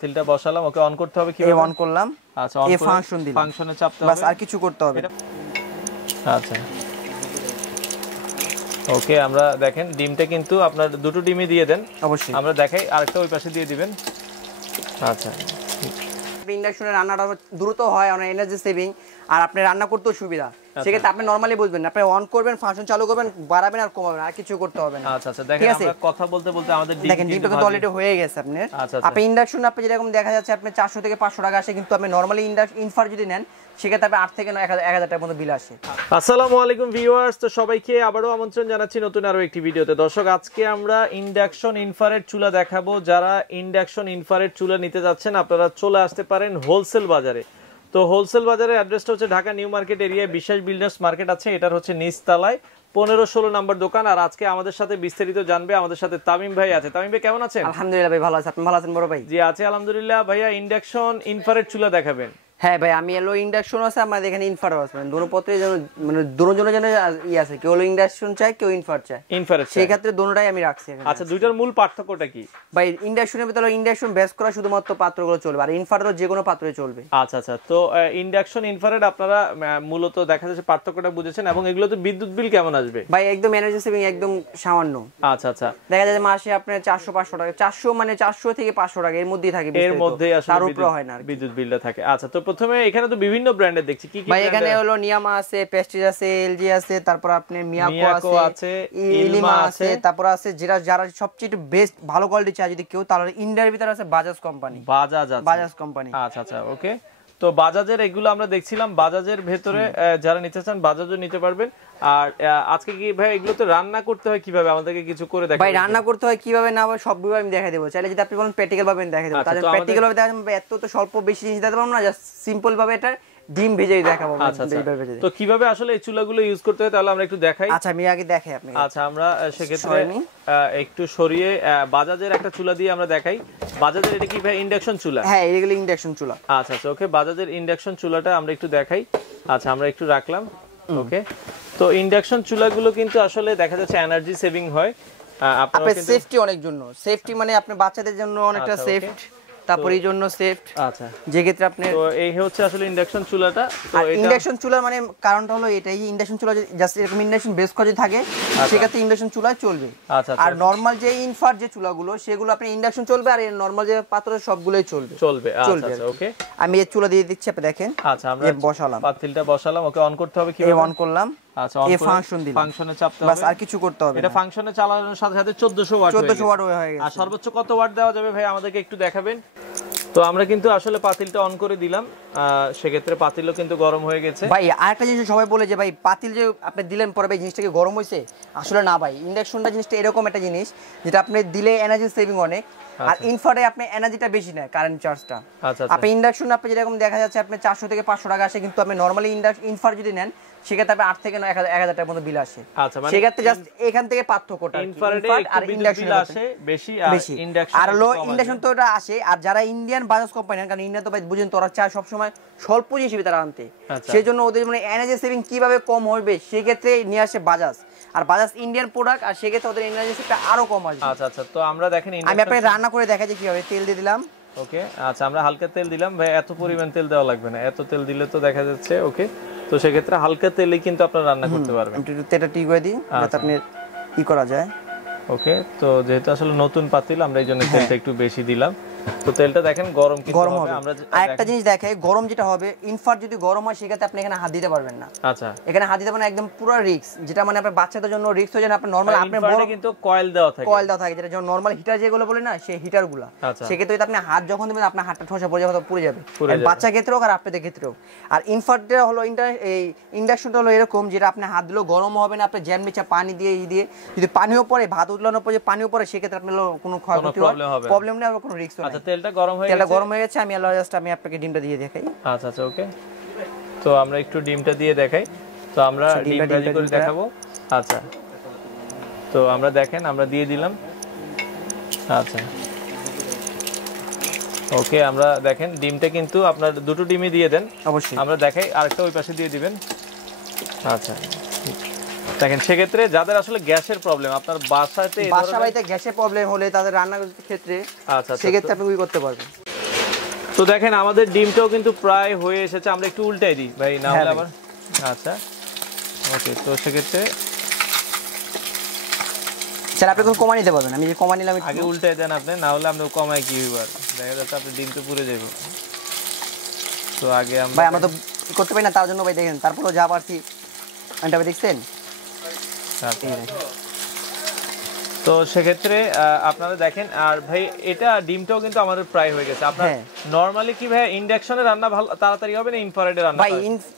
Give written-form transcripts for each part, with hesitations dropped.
পাতিলটা বসালাম, okay on করতে হবে কিভাবে? অন করলাম। আচ্ছা, অন করে ফাংশন দিলাম, ফাংশনে চাপতে হবে, বাস আর কিছু করতে হবে। আচ্ছা ওকে, আমরা দেখেন ডিমটা কিন্তু আপনার দুটো ডিমই দিয়ে দেন অবশ্যই। আমরা দেখাই, আরেকটা ওই পাশে দিয়ে দিবেন। আচ্ছা, ইন্ডাকশনে রান্নাটা দ্রুত হয়, অনেক এনার্জি সেভিং, আর আপনি রান্না করতেও সুবিধা। সেক্ষেত্রে আপনি নরমালি বুঝবেন, আপনি অন করবেন, ফাংশন চালু করবেন, বাড়াবেন আর কমাবেন, আর কিছু করতে হবে না। আচ্ছা আচ্ছা, দেখেন আমরা কথা বলতে বলতে আমাদের দেখেন ডিমটা কিন্তু অলরেডি হয়ে গেছে আপনার। আপনি ইন্ডাকশন আপনি যেরকম দেখা যাচ্ছে আপনি 400 থেকে 500 টাকা আসে, কিন্তু আপনি নরমালি ইনফার যদি নেন সেক্ষেত্রে আপনি 8 থেকে 1000 টাকার মতো বিল আসে। আসসালামু আলাইকুম ভিউয়ার্স, তো সবাইকে আবারও আমন্ত্রণ জানাচ্ছি নতুন আরো একটি ভিডিওতে। দর্শক, আজকে আমরা ইন্ডাকশন ইনফ্রারেড চুলা দেখাবো। যারা ইন্ডাকশন ইনফ্রারেড চুলা নিতে যাচ্ছেন আপনারা চলে আসতে পারেন হোলসেল বাজারে। তো হোলসেল বাজারের অ্যাড্রেসটা হচ্ছে ঢাকা নিউ মার্কেট এরিয়ায় বিশ্বাস বিল্ডার্স মার্কেট আছে, এটার হচ্ছে নিচতলায় 15-16 নম্বর দোকান। আর আজকে আমাদের সাথে বিস্তারিত জানবে আমাদের সাথে তামিম ভাই আছে। তামিম ভাই কেমন আছেন? আলহামদুলিল্লাহ ভাই ভালো আছি, আপনি ভালো আছেন বড় ভাই? জি আছি আলহামদুলিল্লাহ। ভাইয়া ইন্ডাকশন ইনফ্রারেড চুলা দেখাবেন? হ্যাঁ ভাই, আমি এলো ইন্ডাকশন আছে, আমাদের এখানে ইনফার আছে, মানে দুটো পত্রে মানে দুজনের জন্য আছে, কেউ হলো ইন্ডাকশন চায়, কেউ ইনফার চায়। সেই ক্ষেত্রে দুটোটাই আমি রাখছি। আচ্ছা, দুইটার মূল পার্থক্যটা কি ভাই? ইন্ডাকশনের ভিতরে ইন্ডাকশন বেস করা শুধুমাত্র পাত্রগুলো চলবে, আর ইনফারের যে কোনো পাত্রে চলবে। আচ্ছা আচ্ছা, তো ইন্ডাকশন ইনফ্রারেড আপনারা মূলত দেখা যাচ্ছে পার্থক্যটা বুঝেছেন, এবং এগুলোতে বিদ্যুৎ বিল কেমন আসবে? ভাই একদম এনার্জি সেভিং, একদম সামান্য। আচ্ছা আচ্ছা, দেখা যায় মাসে আপনার 400-500 টাকা, 400 মানে 400 থেকে 500 টাকা এর মধ্যেই থাকে, এর মধ্যেই আসলে তার উপরে হয় না বিদ্যুৎ বিলটা থাকে। আচ্ছা, তো প্রথমে এখানে তো বিভিন্ন ব্র্যান্ডের দেখছি, কি কি ভাই? এখানে হলো নিয়ামা আছে, প্রেস্টিজ আছে, এলজি আছে, তারপর আপনার মিয়াকো আছে, ইলিমা আছে, তারপর আছে যারা সবচেয়ে বেস্ট ভালো কোয়ালিটি চায় যদি কেউ, তাহলে ইন্ডিয়ার ভিতরে আছে বাজাজ কোম্পানি। বাজাজ কোম্পানি। আচ্ছা আচ্ছা, ওকে। তো বাজাজের এগুলো আমরা দেখছিলাম, বাজাজের ভেতরে যারা নিতে চান বাজাজও নিতে পারবেন। আর আজকে কি ভাই এগুলো তো রান্না করতে হয় কিভাবে, আমাদেরকে কিছু করে দেখাবেন? ভাই রান্না করতে হয় কিভাবে না হয় সবগুলো আমি দেখাই দেবো, চাইলে যদি আপনি বলেন প্র্যাকটিক্যাল ভাবে আমি দেখাই দেবো। তাহলে প্র্যাকটিক্যাল ভাবে দেখাবো, এত তো স্বল্প বেশি জিনিস দেখাতে পারবো না, জাস্ট সিম্পল ভাবে এটা ডিম ভেজেই দেখাবো। আচ্ছা, তো কিভাবে আসলে এই চুলাগুলো ইউজ করতে হয় তাহলে আমরা একটু দেখাই। আচ্ছা, আমি আগে দেখাই আপনি। আচ্ছা, আমরা সেক্ষেত্রে একটু সরিয়ে বাজাজের একটা চুলা দিয়ে আমরা দেখাই। বাজাজের এটা কি ভাই ইন্ডাকশন চুলা? হ্যাঁ, এগুলো ইন্ডাকশন চুলা। আচ্ছা আচ্ছা, ওকে, বাজাজের ইন্ডাকশন চুলাটা আমরা একটু দেখাই। আচ্ছা, আমরা একটু রাখলাম, ওকে। তো ইন্ডাকশন চুলাগুলো কিন্তু আসলে দেখা যাচ্ছে এনার্জি সেভিং হয়, আপনার সেফটি অনেক জন্য, সেফটি মানে আপনার বাচ্চাদের জন্য অনেকটা সেফ, তারপর এই জন্য সেফ। আচ্ছা, যে ক্ষেত্রে আপনি তো এই হচ্ছে আসলে ইন্ডাকশন চুলাটা। তো ইন্ডাকশন চুলা মানে কারণটা হলো এটাই, ইন্ডাকশন চুলা জাস্ট এরকম ইন্ডাকশন বেস করা যদি থাকে সেক্ষেত্রে ইন্ডাকশন চুলা চলবে। আর নরমাল যে ইনফার যে চুলাগুলো সেগুলো আপনি ইন্ডাকশন চলবে, আর নরমাল যে পাত্র সবগুলোই চলবে। আচ্ছা আচ্ছা, ওকে। আমি এই চুলা দিয়ে দিচ্ছি, আপনি দেখেন। আচ্ছা, আমরা বসালাম, পাতিলটা বসালাম, ওকে অন করতে হবে কিভাবে? অন করলাম। আচ্ছা, অন করে ফাংশন দিলাম, ফাংশনে চাপতে হবে, বাস আর কিছু করতে হবে না। এটা ফাংশনে চালানোর সাথে সাথে 1400 ওয়াট হয়ে গেছে। আর সর্বোচ্চ কত ওয়াট দেওয়া যাবে ভাই আমাদেরকে একটু দেখাবেন? তো আমরা কিন্তু আসলে পাতিলটা অন করে দিলাম, সেক্ষেত্রে পাতিলও কিন্তু গরম হয়ে গেছে। ভাই আরেকটা জিনিস সবাই বলে যে ভাই পাতিল যে আপনি দিলেন পরে ভাই জিনিসটা কি গরম হয়েছে? আসলে না ভাই, ইন্ডাকশনটা জিনিসটা এরকম একটা জিনিস যেটা আপনি দিলে এনার্জি সেভিং অনেক, আর ইনফারে আপনি এনার্জিটা বেশি নেয়, কারেন্ট চার্জটা। আপনি ইন্ডাকশন আপনি যেরকম দেখা যাচ্ছে আপনি 400 থেকে 500 টাকা আসে, কিন্তু আপনি নরমালি ইনফার যদি নেন সেক্ষেত্রে আপনি 8 থেকে 1000 টাকার মতো বিল আসে। আচ্ছা, মানে সেক্ষেত্রে জাস্ট এখান থেকে পার্থক্যটা ইনফ্রারেড আর ইন্ডাকশন আসে বেশি, আর ইন্ডাকশন আর লো ইন্ডাকশন তো এটা আসে। আর যারা ইন্ডিয়ান বাজাজ কোম্পানি, কারণ ইন্ডিয়া তো ভাই বুঝেন তোরা চায় সবসময় স্বল্প জিনিস তারা আনতে, সেই জন্য ওদের মানে এনার্জি সেভিং কিভাবে কম হবে সেক্ষেত্রে নিয়ে আসে বাজাজ। আর বাজাজ ইন্ডিয়ান প্রোডাক্ট, আর সেক্ষেত্রে ওদের এনার্জি সেভটা আরো কম আসবে। আচ্ছা আচ্ছা, তো আমরা দেখেন আমি আপনাকে রান্না করে দেখাই যে কিভাবে। তেল দিয়ে দিলাম, ওকে। আচ্ছা, আমরা হালকা তেল দিলাম ভাই, এত পরিমাণ তেল দেওয়া লাগবে না, এত তেল দিলে তো দেখা যাচ্ছে, ওকে। তো সেক্ষেত্রে হালকা তেলে কিন্তু আপনারা রান্না করতে পারবেন। একটু তেলটা ঠিক করে দিই যাতে আপনি কি করা যায়, ওকে। তো যেহেতু আসলে নতুন পাতিল আমরা এই জন্য তেলটা একটু বেশি দিলাম। তো তেলটা দেখেন গরম হবে। আমরা আরেকটা জিনিস দেখাই, গরম যেটা হবে ইনফার যদি গরম হয় সেক্ষেত্রে আপনি এখানে হাত দিতে পারবেন না। আচ্ছা, এখানে হাত দিতে পারবেন একদম পুরো রিস্ক, যেটা মানে আপনার বাচ্চাদের জন্য রিস্ক হয়ে যায়। আপনি নরমাল আপনি বড় কিন্তু কয়েল দেওয়া থাকে, যেটা যেমন নরমাল হিটার যেগুলো বলে না, সেই হিটারগুলো, সেক্ষেত্রে আপনি হাত যখন দিবেন আপনার হাতটা ঠোসা পড়ে যাবে, পুড়ে যাবে, বাচ্চা ক্ষেত্রেও আর আপনাদের ক্ষেত্রেও। আর ইনফারটা হলো এই ইন্ডাকশনটা হলো এরকম, যেটা আপনি হাত দিলেও গরম হবে না, আপনি জ্যাম মিচা পানি দিয়ে যদি পানিও পড়ে, ভাত উতলানোর পরে পানিও পড়ে, সেক্ষেত্রে আপনার কোনো ক্ষয়ক্ষতি প্রবলেম নেই, কোনো রিস্ক নেই। আচ্ছা, তেলটা গরম হয়ে গেছে, আমি আপনাকে ডিমটা দিয়ে দেখাই। আচ্ছা আচ্ছা, ওকে। তো আমরা একটু ডিমটা দিয়ে দেখাই। তো আমরা ডিম ভাজি করে দেখাবো। আচ্ছা, তো আমরা দেখেন আমরা দিয়ে দিলাম। আচ্ছা, ওকে, আমরা দেখেন ডিমটা কিন্তু আপনার দুটো ডিমই দিয়ে দেন অবশ্যই, আমরা দেখাই, আরেকটা ওই পাশে দিয়ে দিবেন। আচ্ছা, দেখেন সেক্ষেত্রে যাদের আসলে গ্যাসের প্রবলেম, আপনার বাসাতে বাড়িতে গ্যাসের প্রবলেম হলে তাদের রান্নার ক্ষেত্রে, আচ্ছা সেক্ষেত্রে আপনি কি করতে পারবেন? তো দেখেন আমাদের ডিমটাও কিন্তু প্রায় হয়ে এসেছে, আমরা একটু উল্টাই দিই ভাই, না হলে আবার। আচ্ছা ওকে, তো সেক্ষেত্রে স্যার আপনি কমা নিতে পারবেন, আমি যে কমা নিলাম আগে উল্টাই দেন আপনি, না হলে আমরা কমাই কি হইব, আর দেখা যাচ্ছে আপনি ডিম তো পুড়ে যাবে। তো আগে ভাই আমরা তো করতে পারি না, তার জন্য ভাই দেখেন তারপরেও যা পারছি এটা দেখছেন। তো সেক্ষেত্রে আপনারা দেখেন, আর ভাই এটা ডিমটাও কিন্তু আমাদের প্রায় হয়ে গেছে। আপনার নরমালি কি ভাই ইন্ডাকশনে রান্না ভালো তাড়াতাড়ি হবে না ইনফ্রারেডে রান্না? ভাই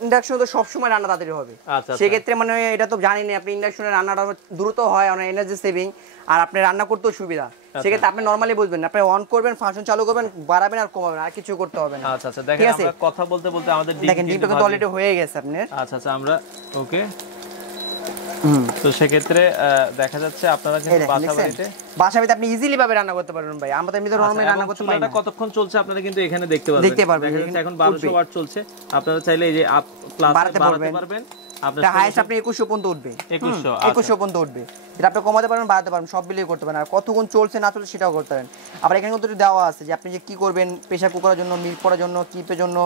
ইন্ডাকশনে তো সব সময় রান্না তাড়াতাড়ি হবে। আচ্ছা, সেই ক্ষেত্রে মানে এটা তো জানি না, আপনি ইন্ডাকশনে রান্নাটা দ্রুত হয়, অনেক এনার্জি সেভিং, আর আপনি রান্না করতেও সুবিধা। সেক্ষেত্রে আপনি নরমালি বুঝবেন, আপনি অন করবেন, ফাংশন চালু করবেন, বাড়াবেন আর কমাবেন, আর কিছু করতে হবে না। আচ্ছা আচ্ছা, দেখেন আমরা কথা বলতে বলতে আমাদের দেখেন ডিমটা কিন্তু অলরেডি হয়ে গেছে আপনার। আচ্ছা আচ্ছা, আমরা ওকে। তো সেক্ষেত্রে দেখা যাচ্ছে আপনারা কিন্তু বাসাবাড়িতে আপনি ইজিলি ভাবে রান্না করতে পারবেন ভাই। আমাদের এমনিতে নরমালি রান্না করতে পারি না। কতক্ষণ চলছে আপনারা কিন্তু এখানে দেখতে পারবেন। এখন 1200 ওয়াট চলছে, আপনারা চাইলে এই যে আপ প্লাস বাড়াতে পারবেন। আপনার হাইয়েস্ট আপনি 2100 পর্যন্ত উঠবে, 2100 পর্যন্ত উঠবে, যেটা আপনি কমাতে পারবেন বাড়াতে পারবেন, সব মিলিয়ে করতে পারেন। আর কতক্ষণ চলছে না চলছে সেটাও করতে পারেন। আবার এখানে কিন্তু দেওয়া আছে যে আপনি যে কি করবেন, প্রেসার কুকারের জন্য, মিল্ক করার জন্য, কিপের জন্য,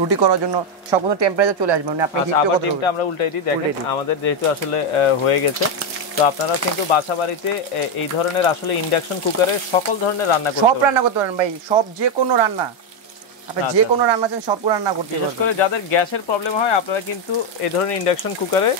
রুটি করার জন্য, সব কোনো টেম্পারেচার চলে আসবে। মানে আপনি ডিমটা আমরা উল্টাই দিই, দেখেন আমাদের যেহেতু আসলে হয়ে গেছে। তো আপনারা কিন্তু বাসাবাড়িতে এই ধরনের আসলে ইন্ডাকশন কুকারে সকল ধরনের রান্না করতে পারেন, সব রান্না করতে পারেন ভাই, সব যে কোনো রান্না আপনি যে কোনো রান্না চান সব রান্না করতে পারবেন। বিশেষ করে যাদের গ্যাসের প্রবলেম হয় আপনারা কিন্তু এই ধরনের ইন্ডাকশন কুকারে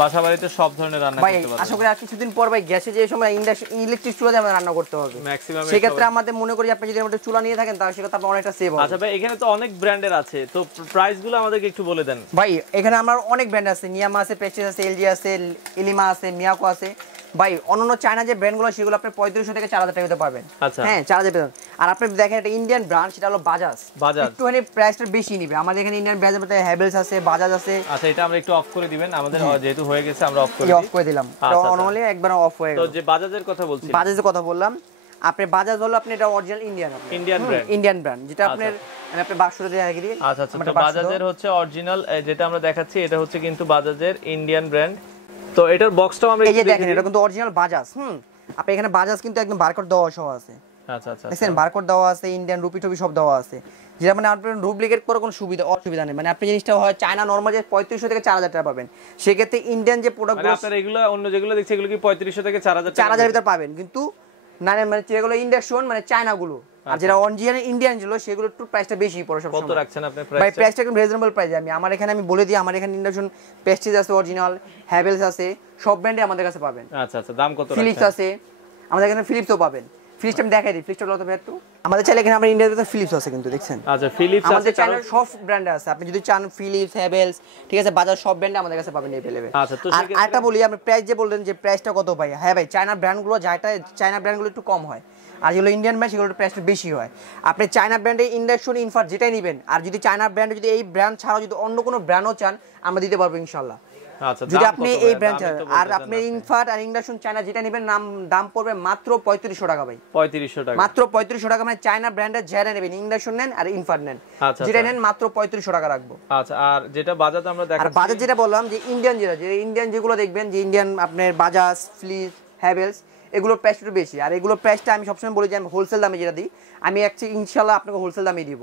বাসাবাড়িতে সব ধরনের রান্না করতে পারবেন। ভাই আশা করি আর কিছুদিন পর ভাই গ্যাসে যে সময় ইন্ডাকশন ইলেকট্রিক চুলাতে আমরা রান্না করতে হবে ম্যাক্সিমাম। সেই ক্ষেত্রে আমাদের মনে করি আপনি যদি আমাদের চুলা নিয়ে থাকেন তাহলে সেটা আপনার অনেকটা সেভ হবে। আচ্ছা ভাই, এখানে তো অনেক ব্র্যান্ডের আছে, তো প্রাইসগুলো আমাদেরকে একটু বলে দেন। ভাই এখানে আমার অনেক ব্র্যান্ড আছে, নিয়ামা আছে, প্রেস্টিজ আছে, এলজি আছে, এলিমা আছে, মিয়াকো আছে। ভাই অন্যান্য চায়না যে ব্র্যান্ডগুলো সেগুলো আপনি 3500 থেকে 4000 টাকা দিতে পারবেন। হ্যাঁ 4000 টাকা। আর আপনি দেখেন একটা ইন্ডিয়ান ব্র্যান্ড, সেটা হলো বাজাজ। একটুখানি প্রাইসটা বেশি নিবে। আমাদের এখানে ইন্ডিয়ান ব্র্যান্ডের মধ্যে হ্যাভেলস আছে, বাজাজ আছে। আচ্ছা এটা আমরা একটু অফ করে দিবেন, আমাদের যেহেতু হয়ে গেছে আমরা অফ করে দিলাম। নরমালি একবার অফ হয়ে গেল। তো যে বাজাজের কথা বলছি, বাজাজের কথা বললাম, আপনি বাজাজ হলো আপনি এটা অরিজিনাল ইন্ডিয়ান ব্র্যান্ড, যেটা আপনার আমি আপনার বাক্সটা দিয়ে রেখে দিই। আচ্ছা আচ্ছা, তো বাজাজের হচ্ছে অরিজিনাল যেটা আমরা দেখাচ্ছি, এটা হচ্ছে কিন্তু বাজাজের ইন্ডিয়ান ব্র্যান্ড। তো এটার বক্সটাও আমরা এই যে দেখেন, এটা কিন্তু অরিজিনাল বাজাজ। আপনি এখানে বাজাজ কিন্তু একদম বারকোড দেওয়া সহ আছে। আচ্ছা আচ্ছা, দেখেন বারকোড দেওয়া আছে, ইন্ডিয়ান রুপি টুপি সব দেওয়া আছে, যেটা মানে আপনার ডুপ্লিকেট করার কোনো অসুবিধা নেই। মানে আপনি জিনিসটা হয় চায়না নরমাল যে 3500 থেকে 4000 টাকা পাবেন, সেক্ষেত্রে ইন্ডিয়ান যে প্রোডাক্টগুলো মানে আপনারা এগুলো অন্য যেগুলো দেখছি এগুলো কি 3500 থেকে 4000 ভিতরে পাবেন। কিন্তু না মানে যেগুলো ইন্ডাকশন মানে চায়না গুলো, আর যেটা অরিজিনাল ইন্ডিয়ান ছিল সেগুলো একটু প্রাইসটা বেশি পড়ে। সব কত রাখছেন আপনি প্রাইস? ভাই প্রাইসটা একদম রিজনেবল প্রাইস। আমার এখানে বলে দিই, আমার এখানে ইন্ডাকশন প্রেস্টিজ আছে, অরিজিনাল হ্যাভেলস আছে, সব ব্র্যান্ডে আমাদের কাছে পাবেন। আচ্ছা আচ্ছা, দাম কত রাখছেন? ফিলিপস আছে, আমাদের এখানে ফিলিপসও পাবেন। ফিলিপসটা আমি দেখাই দিই, ফিলিপসটা কত ভাই একটু। আমাদের চাইলে এখানে আমরা ইন্ডিয়াতে ফিলিপস আছে কিন্তু দেখছেন। আচ্ছা ফিলিপস আছে, আমাদের চাইনার সব ব্র্যান্ড আছে। আপনি যদি চান ফিলিপস, হ্যাভেলস, ঠিক আছে, বাজাজ, সব ব্র্যান্ডে আমাদের কাছে পাবেন अवेलेबल। আচ্ছা, তো আর একটা বলি, আপনি প্রাইস যে বললেন যে প্রাইসটা কত ভাই, হ্যাঁ ভাই চায়না ব্র্যান্ডগুলো যেটা চায়না ব্র্যান্ডগুলো একটু কম হয়, আর যেগুলো ইন্ডিয়ান ব্র্যান্ড সেগুলোর প্রাইসটা বেশি হয়। আপনি চায়না ব্র্যান্ডে ইন্ডাকশন ইনফার যেটাই নেবেন, আর যদি চায়না ব্র্যান্ডে যদি এই ব্র্যান্ড ছাড়াও যদি অন্য কোনো ব্র্যান্ডও চান আমরা দিতে পারবো ইনশাআল্লাহ। আচ্ছা, যদি আপনি এই ব্র্যান্ড আর আপনি ইনফার আর ইন্ডাকশন চায়না যেটা নেবেন দাম পড়বে মাত্র 3500 টাকা ভাই। 3500 টাকা, মাত্র 3500 টাকা। মানে চায়না ব্র্যান্ডের যেটা নেবেন, ইন্ডাকশন নেন আর ইনফার নেন, যেটা নেন মাত্র 3500 টাকা রাখবো। আচ্ছা, আর যেটা বাজাজ আমরা দেখাচ্ছি, আর বাজাজ যেটা বললাম যে ইন্ডিয়ান যেগুলো দেখবেন যে ইন্ডিয়ান আপনার বাজাজ, ফিলিপস, হ্যাভেলস, এগুলোর প্রাইস একটু বেশি। আর এগুলোর প্রাইসটা আমি সবসময় বলি যে আমি হোলসেল দামে যেটা দিই, আমি ইনশাল্লাহ আপনাকে হোলসেল দামে দিব।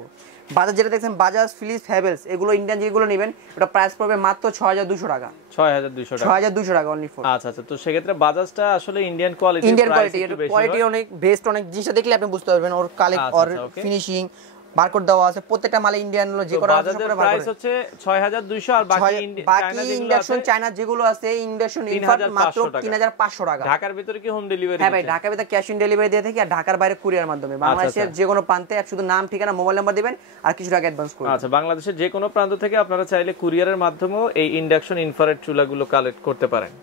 বাজাজ যেটা দেখছেন, বাজাজ, ফিলিপস, হ্যাভেলস, এগুলো ইন্ডিয়ান যেগুলো নেবেন ওটা প্রাইস পড়বে মাত্র 6200 টাকা। 6200 টাকা অনলি ফর। আচ্ছা আচ্ছা, তো সেক্ষেত্রে বাজাজটা আসলে ইন্ডিয়ান কোয়ালিটি, কোয়ালিটি অনেক বেস্ট, অনেক জিনিসটা দেখলে আপনি বুঝতে পারবেন ওর কালেক্ট ওর ফিনিশিং, বারকোড দেওয়া আছে, প্রত্যেকটা মালে ইন্ডিয়ান হলো যে করা আছে। বাজাজের প্রাইস হচ্ছে 6200, আর বাকি ইন্ডাকশন চায়না যেগুলো আছে ইন্ডাকশন ইনফার্ট মাত্র 3500 টাকা। ঢাকার ভিতরে কি হোম ডেলিভারি? হ্যাঁ ভাই, ঢাকার ভিতরে ক্যাশ অন ডেলিভারি দিয়ে থাকি, আর ঢাকার বাইরে কুরিয়ার মাধ্যমে। বাংলাদেশের যে কোনো প্রান্তে শুধু নাম, ঠিকানা, মোবাইল নাম্বার দিবেন আর কিছু টাকা অ্যাডভান্স করবেন। আচ্ছা, বাংলাদেশের যে কোনো প্রান্ত থেকে আপনারা চাইলে কুরিয়ারের মাধ্যমেও এই ইন্ডাকশন ইনফ্রারেড চুলাগুলো কালেক্ট করতে পারেন।